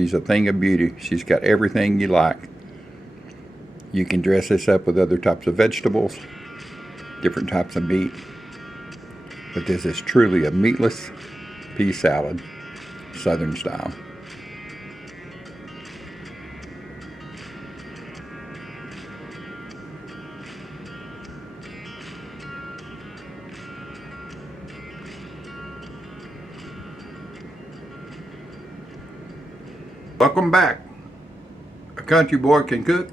She's a thing of beauty. She's got everything you like. You can dress this up with other types of vegetables, different types of meat. But this is truly a meatless pea salad, Southern style. Welcome back. A country boy can cook.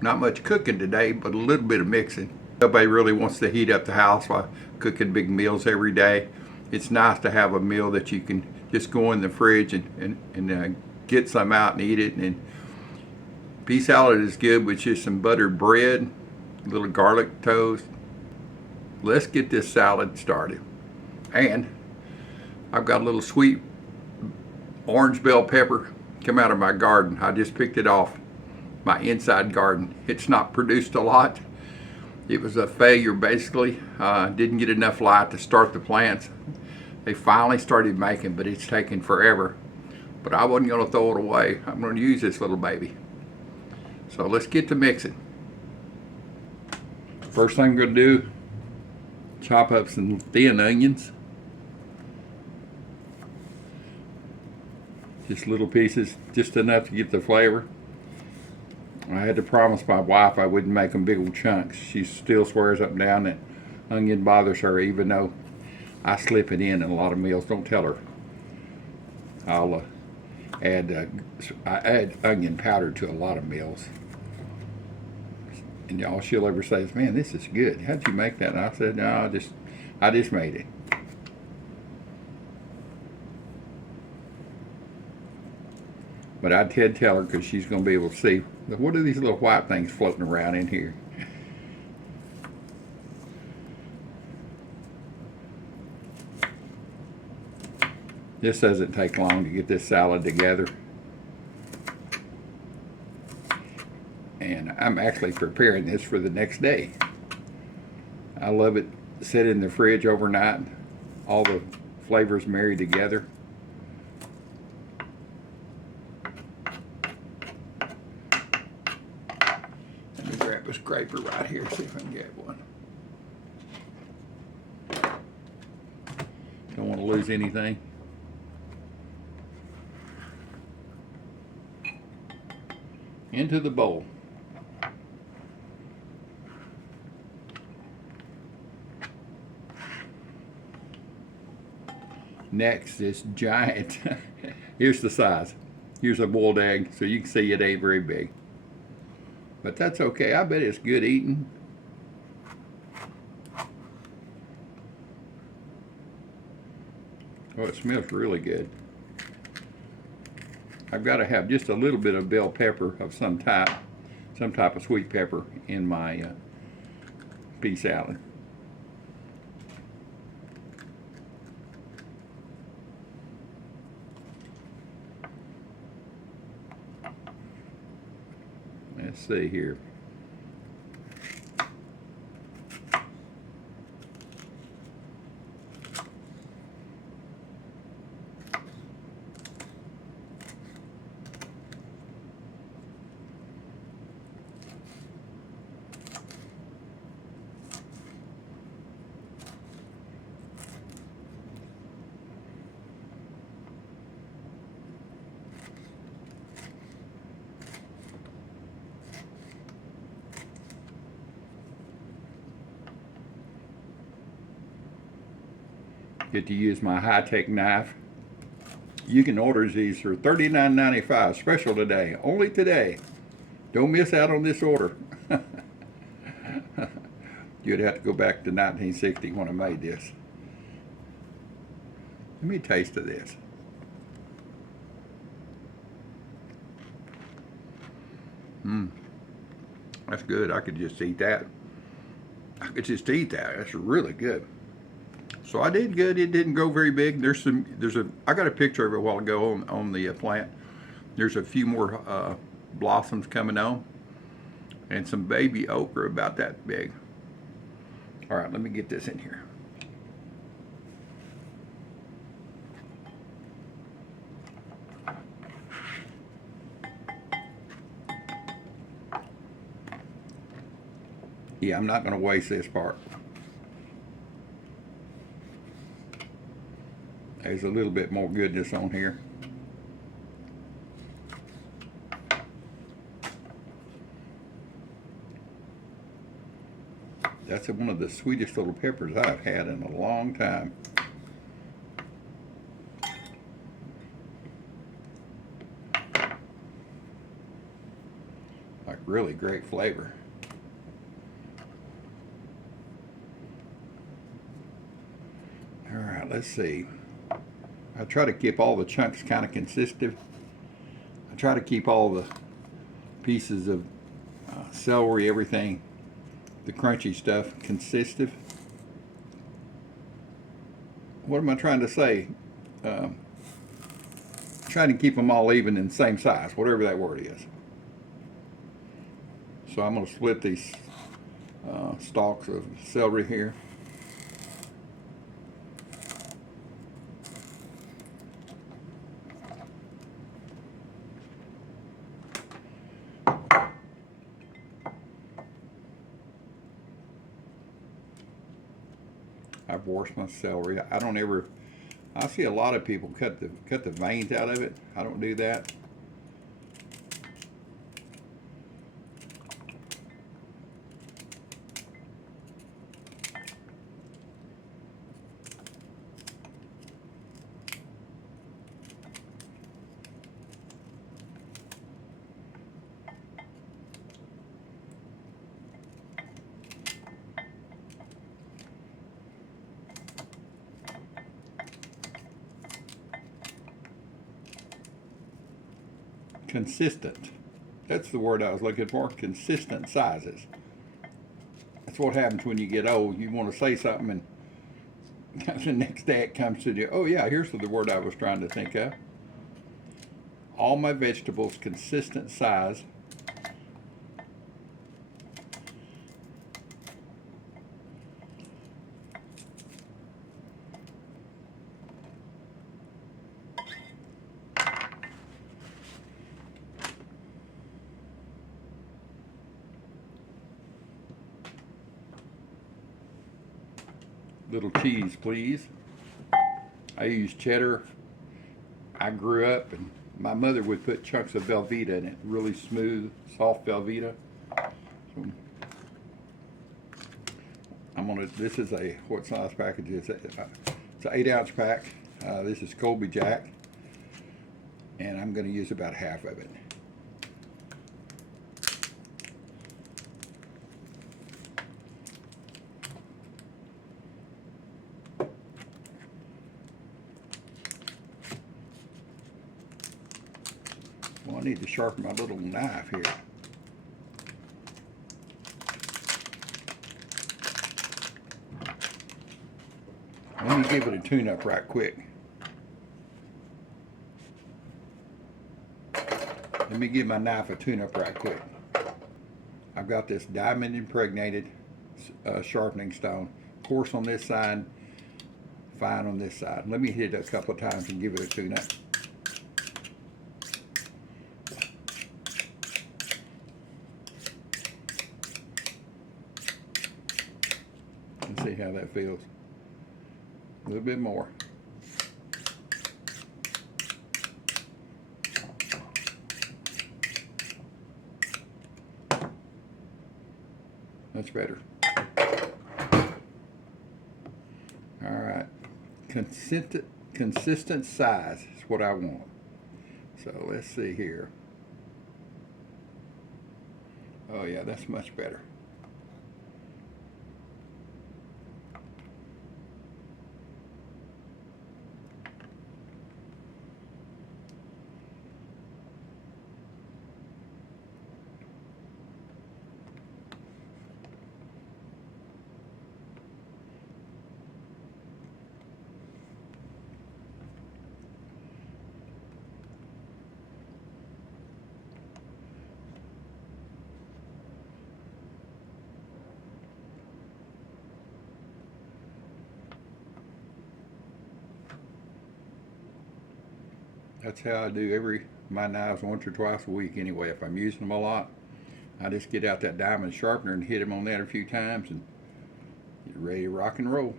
Not much cooking today, but a little bit of mixing. Nobody really wants to heat up the house while cooking big meals every day. It's nice to have a meal that you can just go in the fridge and get some out and eat it. And pea salad is good with just some buttered bread, a little garlic toast. Let's get this salad started. And I've got a little sweet orange bell pepper come out of my garden. I just picked it off my inside garden. It's not produced a lot. It was a failure basically. Didn't get enough light to start the plants. They finally started making, but it's taken forever. But I wasn't going to throw it away. I'm going to use this little baby. So let's get to mixing. First thing I'm going to do, chop up some thin onions. Just little pieces, just enough to get the flavor. I had to promise my wife I wouldn't make them big old chunks. She still swears up and down that onion bothers her, even though I slip it in a lot of meals. Don't tell her. I'll I add onion powder to a lot of meals. And all she'll ever say is, "Man, this is good. How'd you make that?" And I said, "No, I just made it." But I did tell her, because she's going to be able to see, what are these little white things floating around in here? This doesn't take long to get this salad together. And I'm actually preparing this for the next day. I love it. Sit in the fridge overnight. All the flavors marry together. Grab a scraper right here, see if I can get one. Don't want to lose anything. Into the bowl. Next, this giant, here's the size. Here's a boiled egg, so you can see it ain't very big. But that's okay. I bet it's good eating. Oh, it smells really good. I've got to have just a little bit of bell pepper of some type of sweet pepper in my pea salad. Let's see here. Get to use my high-tech knife. You can order these for $39.95, special today, only today. Don't miss out on this order. You'd have to go back to 1960 when I made this. Let me taste of this. That's good. I could just eat that. That's really good. So I did good. It didn't go very big. I got a picture of it a while ago on the plant. There's a few more blossoms coming on, and some baby okra about that big. All right, let me get this in here. Yeah, I'm not going to waste this part. There's a little bit more goodness on here. That's one of the sweetest little peppers I've had in a long time. Like really great flavor. All right, let's see. I try to keep all the chunks kind of consistent. I try to keep all the pieces of celery, everything, the crunchy stuff, consistent. What am I trying to say? Trying to keep them all even in the same size, whatever that word is. So I'm going to split these stalks of celery here. I've washed my celery. I don't ever. I see a lot of people cut the veins out of it. I don't do that. Consistent. That's the word I was looking for. Consistent sizes. That's what happens when you get old. You want to say something and the next day it comes to you. Oh yeah, here's the word I was trying to think of. All my vegetables consistent size. Little cheese, please. I use cheddar. I grew up and my mother would put chunks of Velveeta in it, really smooth, soft Velveeta. So this is what size package is it? It's an 8-ounce pack. This is Colby Jack, and I'm going to use about half of it. Well, I need to sharpen my little knife here. Let me give it a tune-up right quick. Let me give my knife a tune-up right quick. I've got this diamond impregnated sharpening stone. Coarse on this side, fine on this side. Let me hit it a couple of times and give it a tune-up. Let's see how that feels. A little bit more. That's better. All right. Consistent size is what I want. So let's see here. Oh yeah, that's much better. That's how I do my knives once or twice a week anyway. If I'm using them a lot, I just get out that diamond sharpener and hit him on that a few times, and you're ready to rock and roll.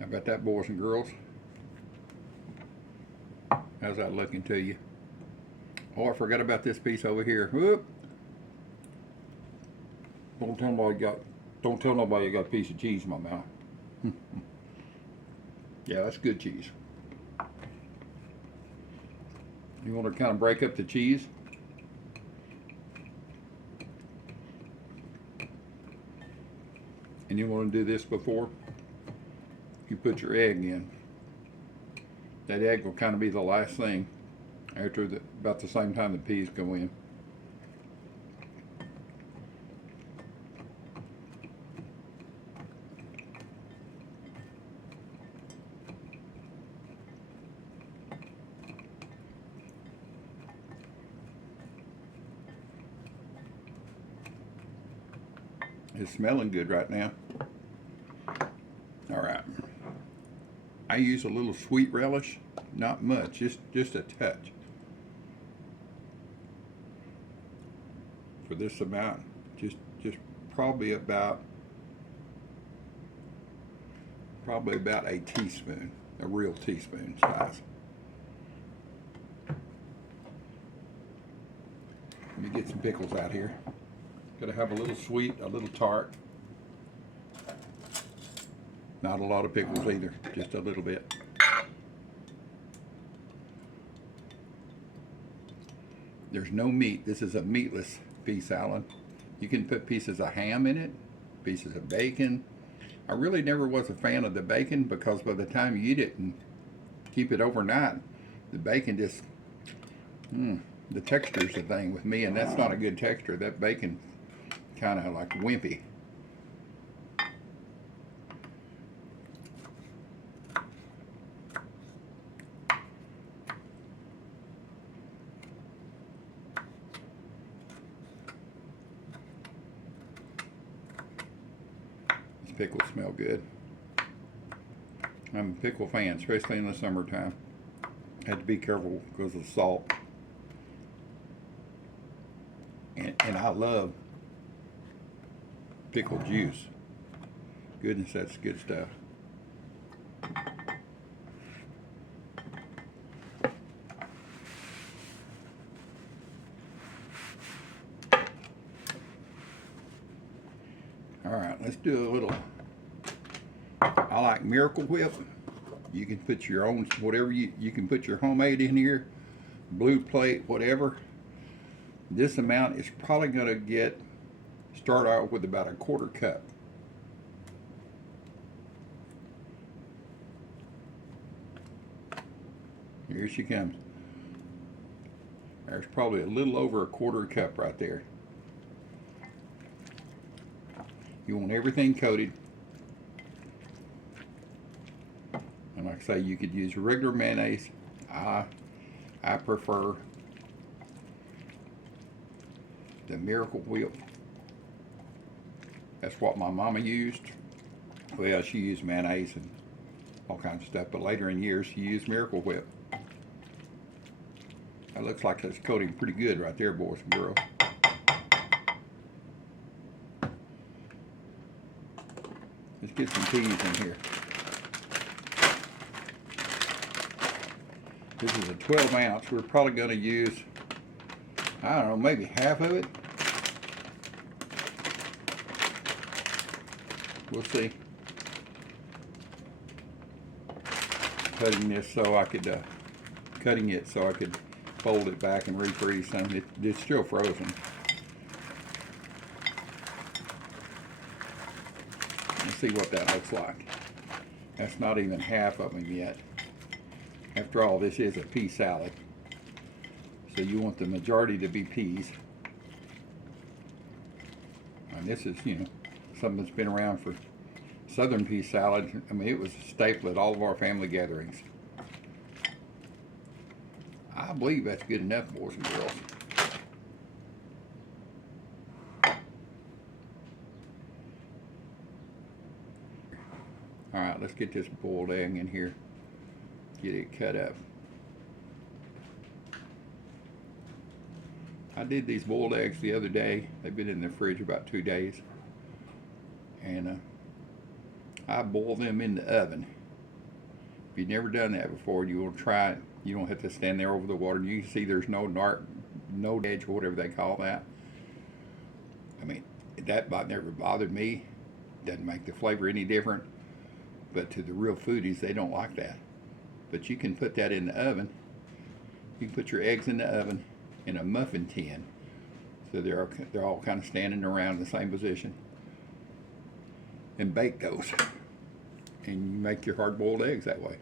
How about that, boys and girls? How's that looking to you? Oh, I forgot about this piece over here. Whoop. Don't tell nobody you got a piece of cheese in my mouth. Yeah, that's good cheese. You want to kind of break up the cheese. And you want to do this before you put your egg in. That egg will kind of be the last thing after about the same time the peas go in. It's smelling good right now. All right. I use a little sweet relish, not much, just a touch. For this amount, just probably about a teaspoon, a real teaspoon size. Let me get some pickles out here. Gotta have a little sweet, a little tart. Not a lot of pickles either, just a little bit. There's no meat. This is a meatless pea salad. You can put pieces of ham in it, pieces of bacon. I really never was a fan of the bacon because by the time you eat it and keep it overnight, the bacon just, the texture's the thing with me, and that's not a good texture. That bacon kind of like wimpy. These pickles smell good. I'm a pickle fan, especially in the summertime. Had to be careful because of salt. And I love pickle juice. Goodness, that's good stuff. All right, let's do a little. I like Miracle Whip. You can put your own, whatever you can put your homemade in here, blue plate, whatever. This amount is probably going to start out with about a quarter cup. Here she comes. There's probably a little over a quarter cup right there. You want everything coated. And like I say, you could use regular mayonnaise. I prefer the Miracle Whip. That's what my mama used. Well, she used mayonnaise and all kinds of stuff, but later in years she used Miracle Whip. That looks like that's coating pretty good right there, boys and girls. Let's get some peas in here. This is a 12 ounce. We're probably going to use, I don't know, maybe half of it. We'll see. Cutting it so I could fold it back and refreeze some. It's still frozen. Let's see what that looks like. That's not even half of them yet. After all, this is a pea salad. So you want the majority to be peas. And this is, something that's been around for Southern pea salad. I mean, it was a staple at all of our family gatherings. I believe that's good enough, boys and girls. All right, let's get this boiled egg in here. get it cut up. I did these boiled eggs the other day. They've been in the fridge about 2 days. And I boil them in the oven. If you've never done that before, you want to try it. You don't have to stand there over the water. You can see there's no edge or whatever they call that. I mean, that never bothered me. Doesn't make the flavor any different. But to the real foodies, they don't like that. But you can put that in the oven. You can put your eggs in the oven in a muffin tin. So they're all kind of standing around in the same position. And bake those. And you make your hard-boiled eggs that way.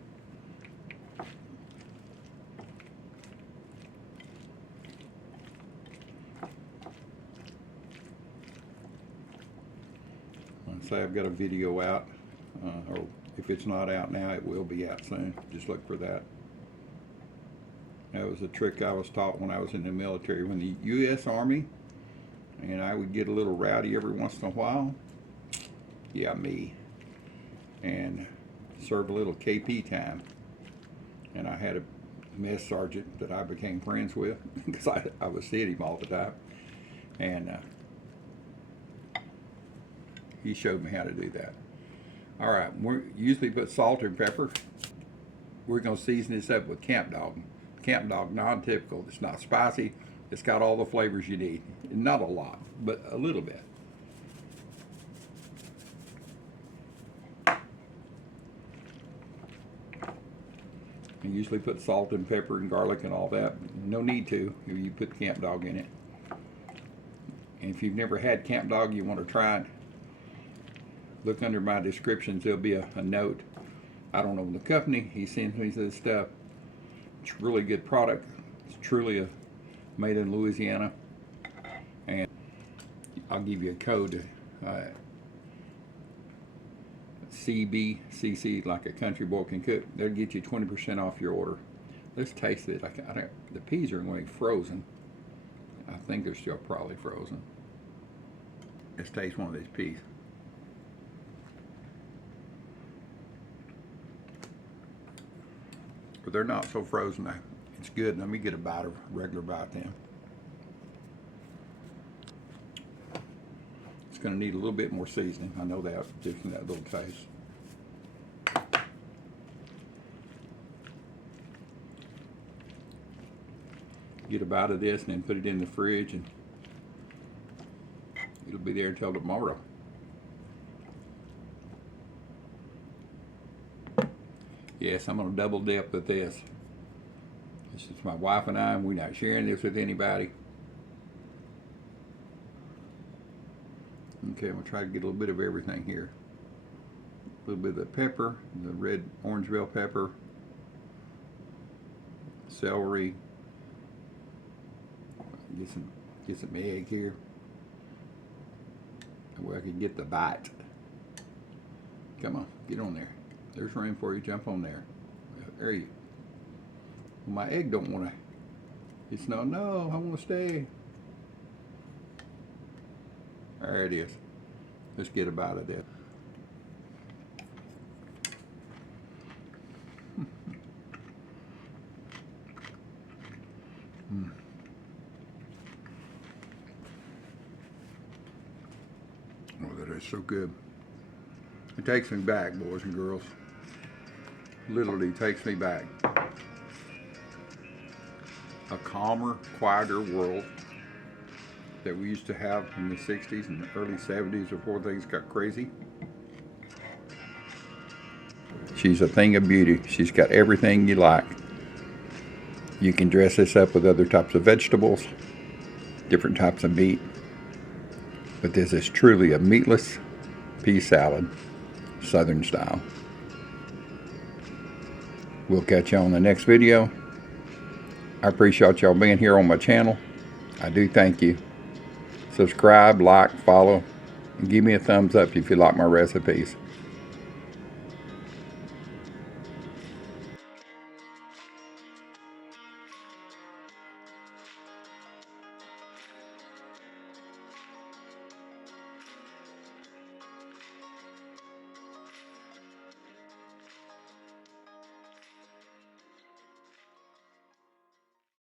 Say I've got a video out, or if it's not out now, it will be out soon. Just look for that. That was a trick I was taught when I was in the military, when the U.S. Army, and I would get a little rowdy every once in a while. Yeah, me. And serve a little KP time. And I had a mess sergeant that I became friends with because I was seeing him all the time. And he showed me how to do that. All right, we usually put salt and pepper. We're gonna season this up with Camp Dog. Camp Dog, non-typical. It's not spicy. It's got all the flavors you need. Not a lot, but a little bit. I usually put salt and pepper and garlic and all that. No need to. You put Camp Dog in it. And if you've never had Camp Dog, you want to try it, look under my descriptions. There'll be a note. I don't know the company. He sends me this stuff. It's a really good product. It's truly made in Louisiana. And I'll give you a code. CBCC, like a country boy can cook. They'll get you 20% off your order. Let's taste it. The peas are going to be frozen. I think they're still probably frozen. Let's taste one of these peas. But they're not so frozen now. It's good. Let me get a bite, of regular bite then. It's going to need a little bit more seasoning. I know that, just from that little taste. Get a bite of this and then put it in the fridge, and it'll be there until tomorrow. Yes, I'm going to double dip with this. This is my wife and I, and we're not sharing this with anybody. Okay, I'm going to try to get a little bit of everything here. A little bit of the pepper, the red orange bell pepper, celery. Get some egg here. Where I can get the bite. Come on, get on there. There's room for you. Jump on there. There you. Well, my egg don't want to. It's no. I want to stay. There it is. Let's get a bite of that. Oh, that is so good. It takes me back, boys and girls. Literally takes me back. A calmer, quieter world that we used to have in the 60s and early 70s before things got crazy. She's a thing of beauty. She's got everything you like. You can dress this up with other types of vegetables, different types of meat. But this is truly a meatless pea salad, Southern style. We'll catch you on the next video. I appreciate y'all being here on my channel. I do thank you. Subscribe, like, follow, and give me a thumbs up if you like my recipes.